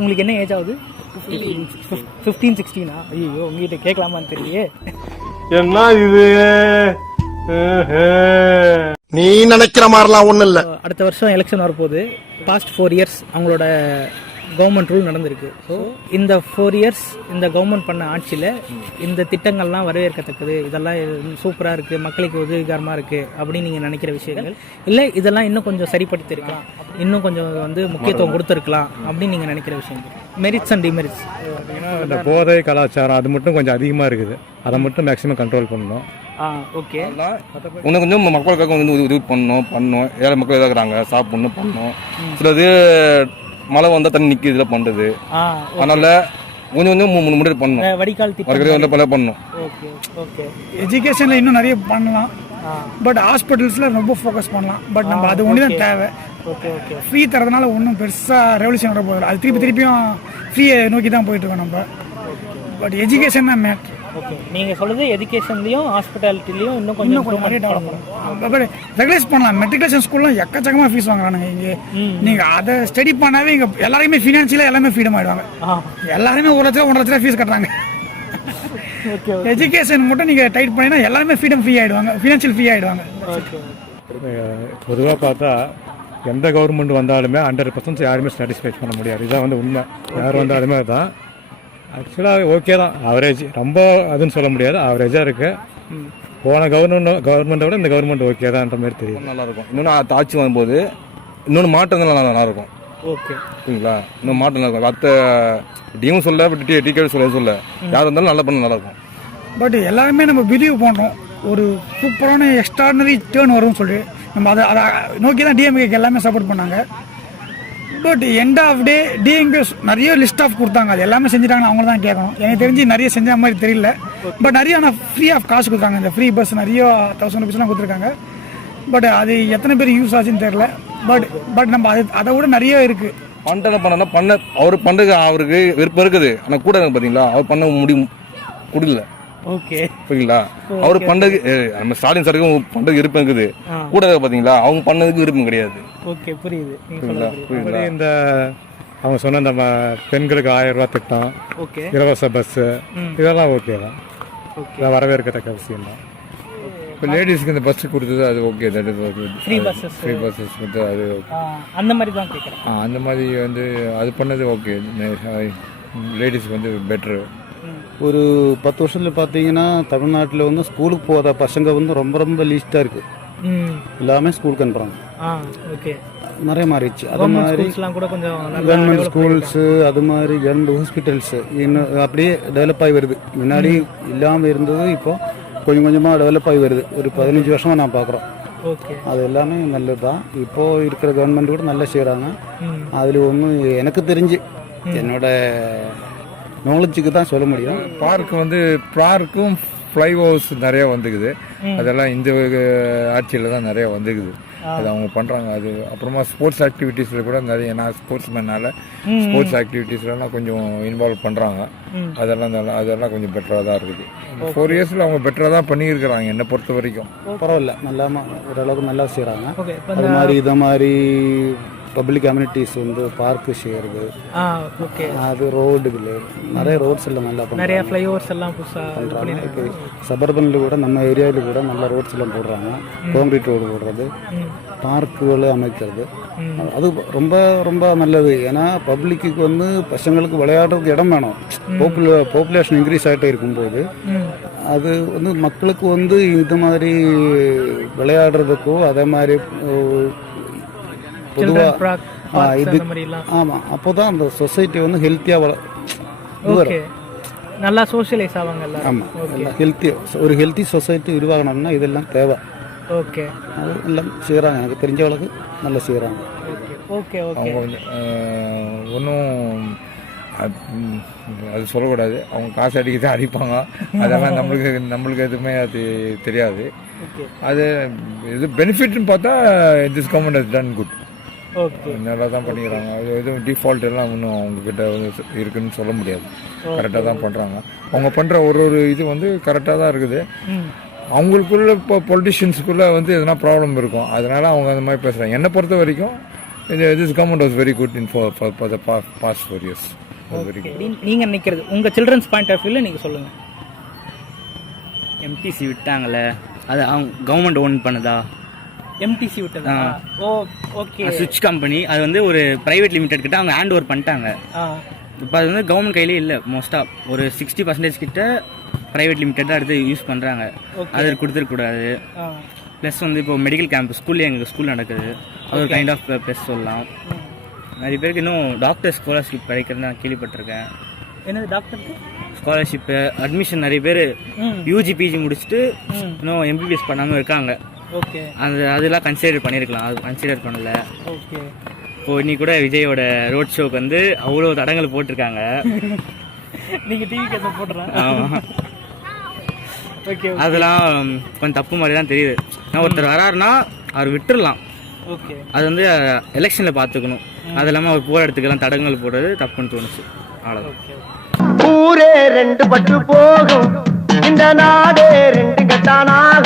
உங்களுக்கு என்ன ஏஜ் ஆகுது? 15-16. ஐயோ உங்ககிட்ட கேட்கலாமான்னு தெரியலையே. என்ன இது? நீ நினைக்கிற மாதிரிலாம் ஒண்ணும் இல்ல. அடுத்த வருஷம் எலெக்ஷன் வரப்போகுது. பாஸ்ட் 4 இயர்ஸ் அவங்களோட கவர்மெண்ட் ரூல் நடந்திருக்கு. ஸோ இந்த 4 இயர்ஸ் இந்த கவர்மெண்ட் பண்ண ஆட்சியில் இந்த திட்டங்கள்லாம் வரவேற்கத்தக்கது, இதெல்லாம் சூப்பராக இருக்குது, மக்களுக்கு உதவிகரமாக இருக்குது அப்படின்னு நீங்கள் நினைக்கிற விஷயங்கள், இல்லை இதெல்லாம் இன்னும் கொஞ்சம் சரிப்படுத்திருக்கலாம், இன்னும் கொஞ்சம் வந்து முக்கியத்துவம் கொடுத்துருக்கலாம் அப்படின்னு நீங்கள் நினைக்கிற விஷயங்கள், மெரிட்ஸ் அண்ட் டிமெரிட்ஸ்? இந்த போதை கலாச்சாரம் அது மட்டும் கொஞ்சம் அதிகமாக இருக்குது. அதை மட்டும் மேக்ஸிமம் கண்ட்ரோல் பண்ணணும். ஓகே. இன்னும் கொஞ்சம் மக்களுக்காக வந்து உதவி பண்ணணும். ஏழை மக்கள் இதாக்குறாங்க, சாப்பிடணும் பண்ணணும். சிலது மழை வந்தால் தண்ணி நிற்க இதில் பண்ணுறது. அதனால கொஞ்சம் கொஞ்சம் முன்னாடி பண்ணணும். வடிகால் வந்து பண்ணணும். Okay okay. எஜுகேஷனில் இன்னும் நிறைய பண்ணலாம். பட் ஹாஸ்பிட்டல்ஸில் ரொம்ப ஃபோக்கஸ் பண்ணலாம். பட் நம்ம அது ஒன்று தான் தேவை. Okay okay. ஃப்ரீ தரதுனால ஒன்றும் பெருசாக ரெவல்யூஷன் வர போதில்லை. அது திருப்பியும் ஃப்ரீயை நோக்கி தான் போயிட்டுருக்கோம் நம்ம. பட் எஜுகேஷன் தான் மேட்ரு. ஓகே. நீங்கள் சொல்கிறது எஜுகேஷன்லேயும் ஹாஸ்பிட்டாலிட்டிலையும் இன்னும் கொஞ்சம் நிறைய டெவலப் பண்ணலாம். பட் ரெகுலைஸ் பண்ணலாம். மெட்ரிகுலேஷன் ஸ்கூல்லாம் எக்கச்சக்கமாக ஃபீஸ் வாங்குறானுங்க இங்கே. நீங்கள் அதை ஸ்டடி பண்ணாவே இங்கே எல்லாருமே ஃபினான்ஷியலாக எல்லாமே ஃப்ரீடம் ஆகிடுவாங்க. எல்லாருமே 1 லட்சம் 1.5 லட்சம் ஃபீஸ் கட்டுறாங்க. எஜுகேஷன் மட்டும் நீங்கள் டைட் பண்ணினா எல்லாருமே ஃப்ரீ ஆகிடுவாங்க, ஃபினான்ஷியல் ஃப்ரீ ஆகிடுவாங்க. பொதுவாக பார்த்தா எந்த கவர்மெண்ட் வந்தாலுமே 100% யாருமே சாட்டிஸ்ஃபை பண்ண முடியாது. இதுதான் வந்து உண்மை. யார் வந்தாலுமே அதுதான். ஆக்சுவலாக ஓகே தான், ஆவரேஜ். ரொம்ப அதுன்னு சொல்ல முடியாது, ஆவரேஜாக இருக்குது. போன கவர்மெண்ட்டை விட இந்த கவர்மெண்ட் ஓகே தான்ன்ற மாதிரி தெரியும். நல்லாயிருக்கும். இன்னொன்று ஆட்சி வரும்போது இன்னொன்று மாற்றங்கள் நல்லாயிருக்கும். ஓகே. ஓகேங்களா? இன்னும் மாற்றம் நல்லாயிருக்கும். மற்ற டியும் சொல்ல டிக்கெட் சொல்ல யார் வந்தாலும் நல்லா பண்ண நல்லாயிருக்கும். பட் எல்லாருமே நம்ம பிலீவ் பண்ணுறோம் ஒரு சூப்பரான எக்ஸ்ட்ராடனரி டேர்ன் வரும்னு சொல்லி நம்ம அதை நோக்கி தான் டிஎம்கேக்கு எல்லாமே சப்போர்ட் பண்ணாங்க. But end of day DMK நிறைய லிஸ்ட் ஆஃப் கொடுத்தாங்க. அது எல்லாமே செஞ்சுட்டாங்கன்னு அவங்க தான் கேட்கணும். எனக்கு தெரிஞ்சு நிறைய செஞ்ச மாதிரி தெரியல. பட் நிறைய ஆனால் ஃப்ரீ ஆஃப் காசு கொடுத்தாங்க. இந்த ஃப்ரீ பஸ் நிறைய 1000 ரூபீஸ்லாம் கொடுத்துருக்காங்க. பட் அது எத்தனை பேர் யூஸ் ஆச்சுன்னு தெரியல. பட் நம்ம அதை விட நிறைய இருக்குது. பண்ண அவர் பண்ணுறது அவருக்கு விருப்பம் இருக்குது. ஆனால் கூட பார்த்தீங்களா அவர் பண்ண முடியும் கொடுக்கல. ஓகே. ஓகேங்களா? அவர் பண்ணதுக்கு நம்ம ஸ்டாலின் சாருக்கு பண்ணதுக்கு விருப்பம் இருக்குது. கூட பார்த்தீங்களா அவங்க பண்ணதுக்கு விருப்பம் கிடையாது. ஓகே, புரியுது. இந்த அவங்க சொன்ன இந்த பெண்களுக்கு 1000 ரூபா திட்டம், ஓகே, இலவச பஸ்ஸு, இதெல்லாம் ஓகே தான். வரவேற்கத்தக்க விஷயம் தான். இப்போ லேடிஸ்க்கு இந்த பஸ் கொடுத்தது அது ஓகே. ஃப்ரீ பஸ்ஸஸ் வந்து அது அந்த மாதிரி தான் கேட்குறேன். அந்த மாதிரி வந்து அது பண்ணது ஓகே. லேடிஸ்க்கு வந்து பெட்ரு. ஒரு 10 வருஷத்தில் பார்த்தீங்கன்னா தமிழ்நாட்டில் வந்து ஸ்கூலுக்கு போகிற பசங்க வந்து ரொம்ப லீஸ்ட்டாக இருக்குது. எல்லாமே ஸ்கூலுக்கு அனுப்புகிறாங்க. ஓகே. நிறைய மாறிடுச்சு. அது மாதிரி கவர்மெண்ட் ஸ்கூல்ஸு, அது மாதிரி கவர்மெண்ட் ஹாஸ்பிட்டல்ஸு இன்னும் அப்படியே டெவலப் ஆகி வருது. முன்னாடி இல்லாமல் இருந்தது இப்போ கொஞ்சம் கொஞ்சமாக டெவலப் ஆகி வருது. ஒரு 15 வருஷமாக நான் பார்க்குறோம். அது எல்லாமே நல்லது தான். இப்போது இருக்கிற கவர்மெண்ட் கூட நல்லா செய்கிறாங்க. அதில் ஒன்றும் எனக்கு தெரிஞ்சு என்னோட நாலேஜுக்கு தான் சொல்ல முடியும். பார்க்கும் ஃப்ளைஓவர்ஸ் நிறைய வந்துக்குது. அதெல்லாம் இந்த ஆட்சியில் தான் நிறைய வந்துக்குது. அது அவங்க பண்ணுறாங்க. அது அப்புறமா ஸ்போர்ட்ஸ் ஆக்டிவிட்டீஸில் கூட நிறைய, நான் ஸ்போர்ட்ஸ் மேனால ஸ்போர்ட்ஸ் ஆக்டிவிட்டீஸ்லாம் கொஞ்சம் இன்வால்வ் பண்ணுறாங்க. அதெல்லாம் கொஞ்சம் பெட்டராக தான் இருக்குது. 4 இயர்ஸில் அவங்க பெட்டராக தான் பண்ணியிருக்கிறாங்க என்னை பொறுத்த வரைக்கும். பரவாயில்ல, நல்லா ஓரளவுக்கு நல்லா செய்கிறாங்க. அது மாதிரி இதை மாதிரி பப்ளிக் அம்யூனிட்டிஸ் வந்து பார்க்கு செய்கிறது, அது ரோடுகள் நிறைய ரோட்ஸ் எல்லாம் நல்லா நிறைய ஃப்ளைஓவர்ஸ் எல்லாம் புதுசாக இப்போ சபர்பனில் கூட நம்ம ஏரியாவில் கூட நல்ல ரோட்ஸ் எல்லாம் போடுறாங்க. கான்கிரீட் ரோடு போடுறது, பார்க்குகளை அமைக்கிறது, அது ரொம்ப நல்லது. ஏன்னா பப்ளிக்கு வந்து பசங்களுக்கு விளையாடுறதுக்கு இடம் வேணும். பாப்புலேஷன் இன்க்ரீஸ் ஆகிட்டே இருக்கும்போது அது வந்து மக்களுக்கு வந்து இது மாதிரி விளையாடுறதுக்கோ அதே மாதிரி பொதுவாக இது ஆமாம், அப்போ தான் அந்த சொசைட்டி வந்து ஹெல்த்தியாக நல்லா சோஷியலைஸ் ஆவாங்க. ஆமாம், ஒரு ஹெல்த்தி சொசைட்டி உருவாகணும்னா இதெல்லாம் தேவை. ஓகே. அது எல்லாம் செய்கிறாங்க. எனக்கு தெரிஞ்சவளுக்கு நல்லா செய்கிறாங்க. Okay okay. அவங்க வந்து ஒன்றும் அது சொல்லக்கூடாது. அவங்க காசு அடிக்கதான் அடிப்பாங்க. அதெல்லாம் நம்மளுக்கு எதுவுமே அது தெரியாது. அது இது பெனிஃபிட்னு பார்த்தா this government has done good. நல்லா தான் பண்ணிக்கிறாங்க. அது எதுவும் டிஃபால்ட் எல்லாம் இன்னும் அவங்கக்கிட்ட இருக்குன்னு சொல்ல முடியாது. கரெக்டாக தான் பண்ணுறாங்க. அவங்க பண்ணுற ஒரு இது வந்து கரெக்டாக தான் இருக்குது. அவங்களுக்குள்ள இப்போ பொலிட்டிஷியன்ஸுக்குள்ளே வந்து எதனா ப்ராப்ளம் இருக்கும். அதனால் அவங்க அந்த மாதிரி பேசுகிறாங்க. என்னை பொறுத்த வரைக்கும் This government was very good for the past 4 years. Very good. நீங்க நினைக்கிறது உங்க சில்ட்ரன்ஸ் பாயிண்ட் ஆஃப் வியூல நீங்க சொல்லுங்க. எம்டிசி விட்டாங்கல்ல, அது அவங்க கவர்மெண்ட் ஓன் பண்ணதா? எம்டிசி விட்டதா? ஓ ஓகே. சுவிட்ச் கம்பெனி அது வந்து ஒரு பிரைவேட் லிமிடெட் கிட்ட அவங்க ஹேண்ட் ஓவர் பண்ணிட்டாங்க. இப்போ அது வந்து கவர்மெண்ட் கையிலே இல்லை. மோஸ்ட்டாக ஒரு 60% கிட்ட ப்ரைவேட் லிமிடெட் தான் எடுத்து யூஸ் பண்ணுறாங்க. அது கொடுத்துருக்கூடாது. ப்ளஸ் வந்து இப்போ மெடிக்கல் கேம்ப் ஸ்கூல்லேயே எங்கள் ஸ்கூல் நடக்குது. அது ஒரு கைண்ட் ஆஃப் ப்ளஸ் சொல்லலாம். நிறைய பேருக்கு இன்னும் டாக்டர் ஸ்காலர்ஷிப் கிடைக்கிறது நான் கேள்விப்பட்டிருக்கேன். என்னது டாக்டருக்கு ஸ்காலர்ஷிப்பு அட்மிஷன் நிறைய பேர் யூஜி பிஜி முடிச்சுட்டு இன்னும் எம்பிபிஎஸ் பண்ணாமல் இருக்காங்க. ஓகே. அதெல்லாம் கன்சிடர் பண்ணியிருக்கலாம். அது கன்சிடர் பண்ணல. ஓகே. இப்போ இன்னைக்கு கூட விஜயோட ரோட் ஷோக்கு வந்து அவ்வளோ தடங்கள் போட்டிருக்காங்க. நீங்கள் டிவி கேஸை போட்டுறேன். ஓகே. அதெல்லாம் கொஞ்சம் தப்பு மாதிரி தான் தெரியுது. நான் ஒருத்தர் வராருன்னா அவர் விட்டுடலாம். ஓகே. அது வந்து எலெக்ஷனில் பார்த்துக்கணும். அது இல்லாமல் அவர் போகிற இடத்துக்கெல்லாம் தடங்கள் போடுறது தப்புன்னு தோணுச்சு. அவ்வளோதான். ஊரே 2 பட்டு போகும், இந்த நாடே 2 கட்டானாகும்.